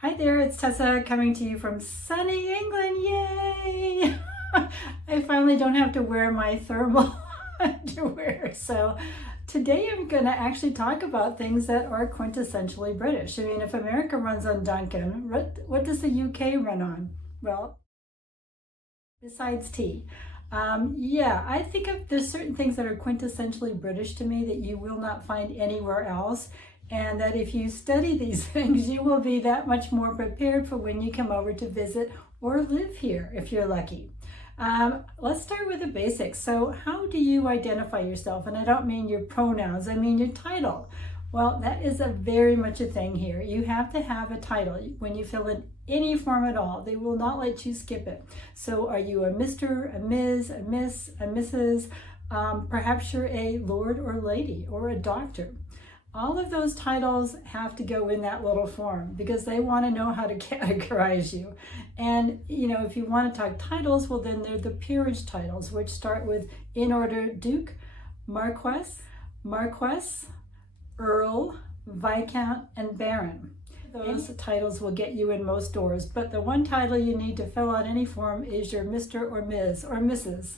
Hi there, it's Tessa coming to you from sunny England. Yay! I finally don't have to wear my thermal underwear. So today I'm going to actually talk about things that are quintessentially British. I mean, if America runs on Dunkin', what does the UK run on? Well, besides tea. Yeah, I think there's certain things that are quintessentially British to me that you will not find anywhere else. And that if you study these things, you will be that much more prepared for when you come over to visit or live here if you're lucky. Let's start with the basics. So how do you identify yourself? And I don't mean your pronouns, I mean your title. Well, that is very much a thing here. You have to have a title when you fill in any form at all. They will not let you skip it. So are you a Mr., a Ms., a Miss, a Mrs.? Perhaps you're a Lord or Lady or a doctor. All of those titles have to go in that little form because they want to know how to categorize you. And, if you want to talk titles, well, then they're the peerage titles, which start with, in order, Duke, Marquess, Earl, Viscount, and Baron. Those titles will get you in most doors, but the one title you need to fill out any form is your Mr. or Ms. or Mrs.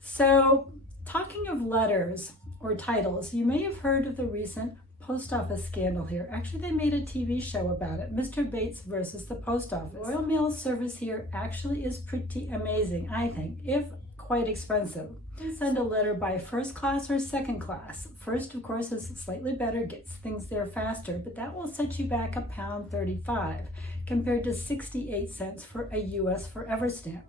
So, talking of letters or titles, you may have heard of the recent post office scandal here. Actually, they made a TV show about it, Mr. Bates versus the post office. Royal Mail service here actually is pretty amazing, I think, if quite expensive. You can send a letter by first class or second class. First, of course, is slightly better, gets things there faster, but that will set you back £1.35 compared to 68 cents for a US Forever stamp.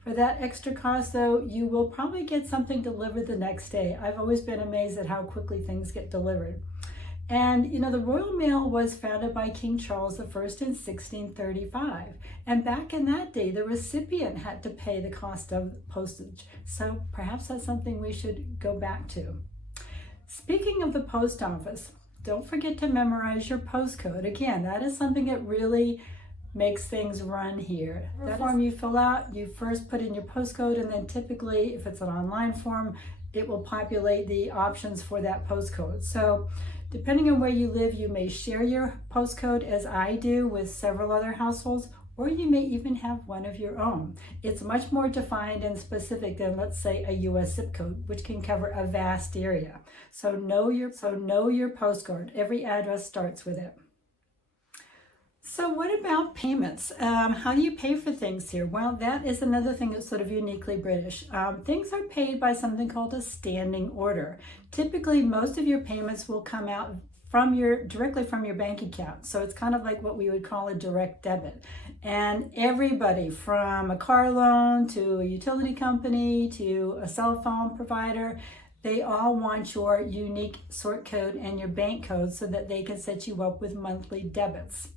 For that extra cost, though, you will probably get something delivered the next day. I've always been amazed at how quickly things get delivered. And, the Royal Mail was founded by King Charles I in 1635. And back in that day, the recipient had to pay the cost of postage. So perhaps that's something we should go back to. Speaking of the post office, don't forget to memorize your postcode. Again, that is something that really makes things run here. That form you fill out, you first put in your postcode, and then typically, if it's an online form, it will populate the options for that postcode. So depending on where you live, you may share your postcode, as I do, with several other households, or you may even have one of your own. It's much more defined and specific than, let's say, a US zip code, which can cover a vast area. So know your postcode. Every address starts with it. So what about payments? How do you pay for things here? Well, that is another thing that's sort of uniquely British. Things are paid by something called a standing order. Typically, most of your payments will come out directly from your bank account. So it's kind of like what we would call a direct debit. And everybody, from a car loan to a utility company to a cell phone provider, they all want your unique sort code and your bank code so that they can set you up with monthly debits.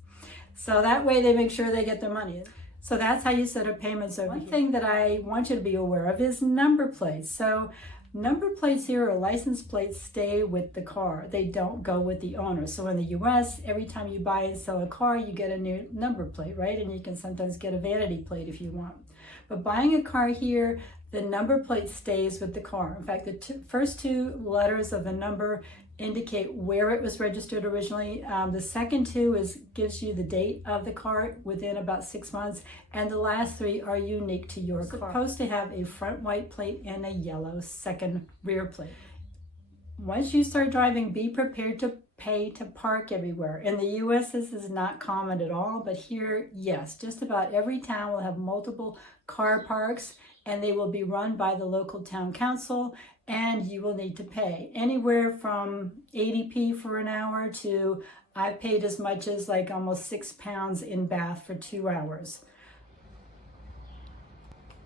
So that way they make sure they get their money. So that's how you set up payments over here. One thing that I want you to be aware of is number plates. So number plates here, or license plates, stay with the car. They don't go with the owner. So in the US, every time you buy and sell a car, you get a new number plate, right? And you can sometimes get a vanity plate if you want. But buying a car here, the number plate stays with the car. In fact, the first two letters of the number indicate where it was registered originally. The second two gives you the date of the car within about 6 months, and the last three are unique to your car. You're supposed to have a front white plate and a yellow second rear plate. Once you start driving, be prepared to pay to park everywhere. In the US, this is not common at all, but here, yes, just about every town will have multiple car parks, and they will be run by the local town council, and you will need to pay anywhere from 80p for an hour to, I've paid as much as like almost £6 in Bath for 2 hours.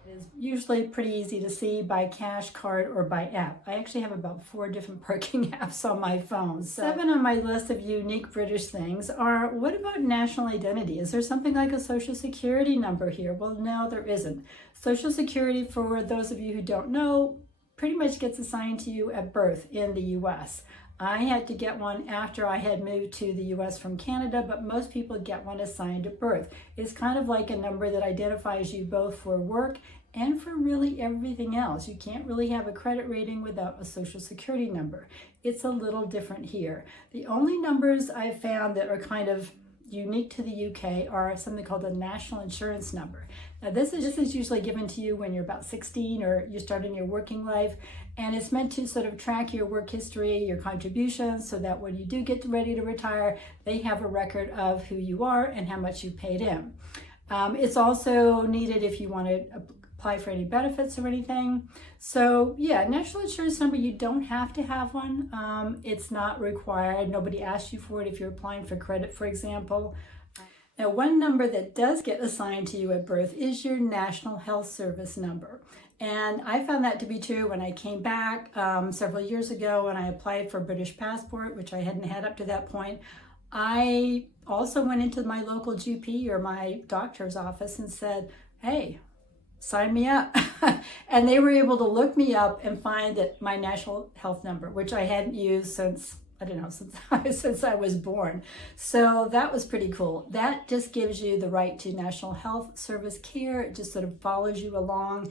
It is usually pretty easy to see by cash, card, or by app. I actually have about 4 different parking apps on my phone. 7 on my list of unique British things are, what about national identity? Is there something like a social security number here? Well, no, there isn't. Social security, for those of you who don't know, pretty much gets assigned to you at birth in the US. I had to get one after I had moved to the US from Canada, but most people get one assigned at birth. It's kind of like a number that identifies you both for work and for really everything else. You can't really have a credit rating without a social security number. It's a little different here. The only numbers I've found that are kind of unique to the UK are something called the national insurance number. Now this is usually given to you when you're about 16 or you're starting your working life, and it's meant to sort of track your work history, your contributions, so that when you do get ready to retire, they have a record of who you are and how much you paid in. It's also needed if you want to apply for any benefits or anything. So yeah, national insurance number, you don't have to have one. It's not required. Nobody asks you for it if you're applying for credit, for example. Now, one number that does get assigned to you at birth is your National Health Service number. And I found that to be true when I came back several years ago when I applied for a British passport, which I hadn't had up to that point. I also went into my local GP or my doctor's office and said, hey, sign me up. And they were able to look me up and find that my national health number, which I hadn't used since, I don't know, since I was born. So that was pretty cool. That just gives you the right to National Health Service care. It just sort of follows you along.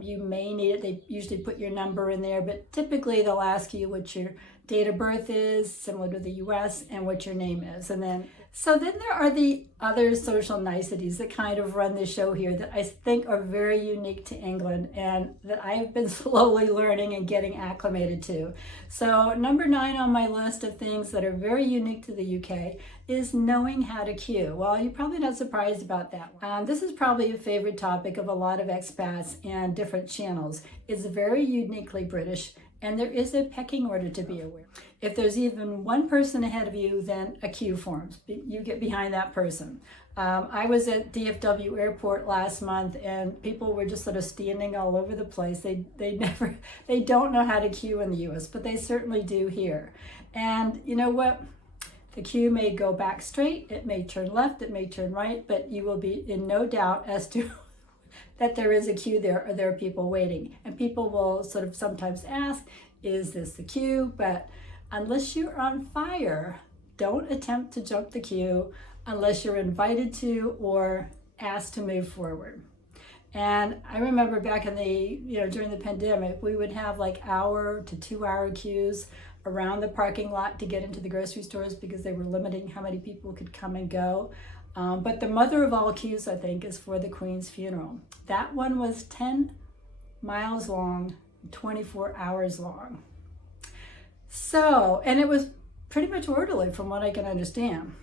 You may need it. They usually put your number in there, but typically they'll ask you what your date of birth is, similar to the US, and what your name is. And then there are the other social niceties that kind of run the show here that I think are very unique to England and that I've been slowly learning and getting acclimated to. So number 9 on my list of things that are very unique to the UK is knowing how to queue. Well, you're probably not surprised about that one. This is probably a favorite topic of a lot of expats and different channels. It's very uniquely British, and there is a pecking order to be aware. If there's even one person ahead of you, then a queue forms. You get behind that person. I was at DFW Airport last month, and people were just sort of standing all over the place. They don't know how to queue in the US, but they certainly do here. And you know what? The queue may go back straight, it may turn left, it may turn right, but you will be in no doubt as to that there is a queue there or there are people waiting. And people will sort of sometimes ask, is this the queue? But unless you're on fire, don't attempt to jump the queue unless you're invited to or asked to move forward. And I remember back in during the pandemic, we would have like hour to 2 hour queues around the parking lot to get into the grocery stores because they were limiting how many people could come and go. But the mother of all queues, I think, is for the Queen's funeral. That one was 10 miles long, 24 hours long. So, and it was pretty much orderly from what I can understand.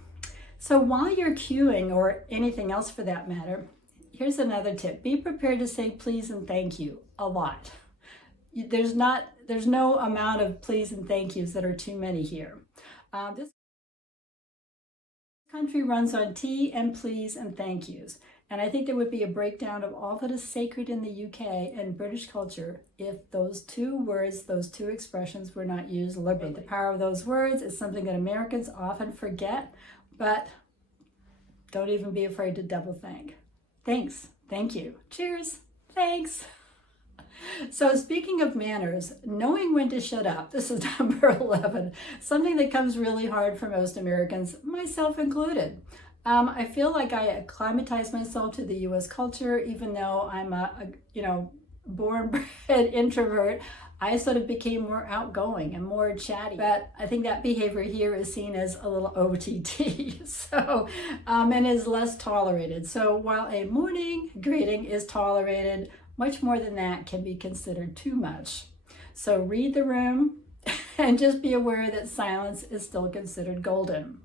So while you're queuing, or anything else for that matter, here's another tip. Be prepared to say please and thank you a lot. There's no amount of please and thank yous that are too many here. This country runs on tea and please and thank yous. And I think there would be a breakdown of all that is sacred in the UK and British culture if those two words, those two expressions were not used liberally. The power of those words is something that Americans often forget, but don't even be afraid to double think. Thanks, thank you, cheers, thanks. So speaking of manners, knowing when to shut up, this is number 11, something that comes really hard for most Americans, myself included. I feel like I acclimatize myself to the US culture, even though I'm a born-bred introvert. I sort of became more outgoing and more chatty, but I think that behavior here is seen as a little OTT, and is less tolerated. So while a morning greeting is tolerated, much more than that can be considered too much. So read the room and just be aware that silence is still considered golden.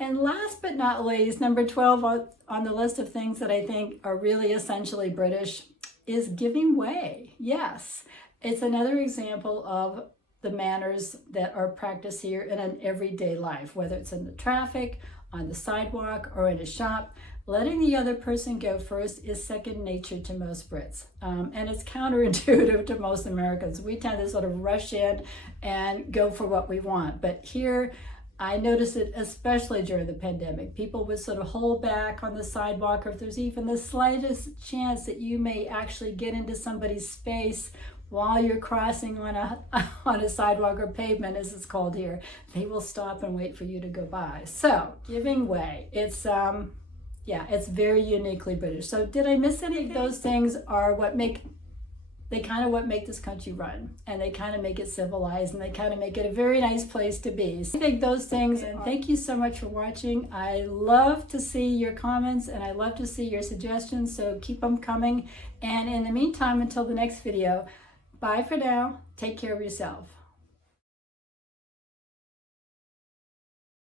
And last but not least, number 12 on the list of things that I think are really essentially British is giving way. Yes, it's another example of the manners that are practiced here in an everyday life, whether it's in the traffic, on the sidewalk, or in a shop. Letting the other person go first is second nature to most Brits. And it's counterintuitive to most Americans. We tend to sort of rush in and go for what we want. But here, I noticed it especially during the pandemic. People would sort of hold back on the sidewalk, or if there's even the slightest chance that you may actually get into somebody's space while you're crossing on a sidewalk or pavement, as it's called here, they will stop and wait for you to go by. So, giving way. It's very uniquely British. So did I miss any? Those things are what make they kind of what make this country run, and they kind of make it civilized, and they kind of make it a very nice place to be. So I think those things, and thank you so much for watching. I love to see your comments, and I love to see your suggestions, so keep them coming. And in the meantime, until the next video, bye for now. Take care of yourself.